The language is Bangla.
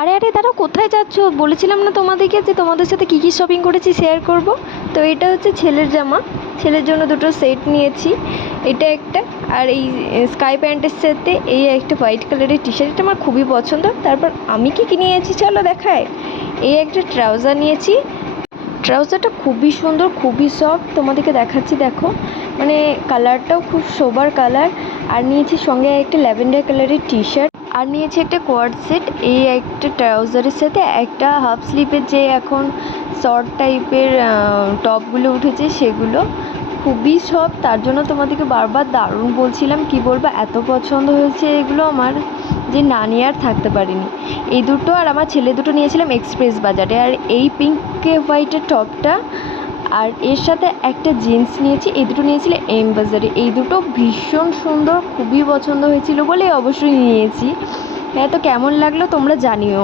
আরে আরে দাঁড়াও, কোথায় যাচ্ছ? বলেছিলাম না তোমাদেরকে যে তোমাদের সাথে কী কী শপিং করেছি শেয়ার করব। তো এটা হচ্ছে ছেলের জামা, ছেলের জন্য দুটো সেট নিয়েছি। এটা একটা, আর এই স্কাই প্যান্টের সাথে এই একটা হোয়াইট কালারের টি শার্ট, এটা আমার খুবই পছন্দ। তারপর আমি কী কী নিয়েছি চলো দেখায়। এই একটা ট্রাউজার নিয়েছি, ট্রাউজারটা খুবই সুন্দর, খুবই সফট, তোমাদেরকে দেখাচ্ছি দেখো, মানে কালারটাও খুব সোবার কালার। আর নিয়েছি সঙ্গে একটা ল্যাভেন্ডার কালারের টি শার্ট, আর নিয়েছি একটা কোয়াড সেট এই একটা ট্রাউজারের সাথে একটা হাফ স্লিভের যে এখন শর্ট টাইপের টপগুলো উঠেছে সেগুলো, খুবই সফট। তার জন্য তোমাদেরকে বারবার দারুণ বলছিলাম, কি বলবো এত পছন্দ হয়েছে এগুলো আমার, যে না নিয়ে আর থাকতে পারিনি। এই দুটো, আর আমার ছেলে দুটো নিয়েছিলাম এক্সপ্রেস বাজারে। আর এই পিঙ্ক হোয়াইটের টপটা, আর এর সাথে একটা জিন্স নিয়েছি, এই দুটো নিয়েছিল এম বাজারে। এই দুটো ভীষণ সুন্দর, খুবই পছন্দ হয়েছিল বলে অবশ্যই নিয়েছি। হ্যাঁ, তো কেমন লাগলো তোমরা জানিও।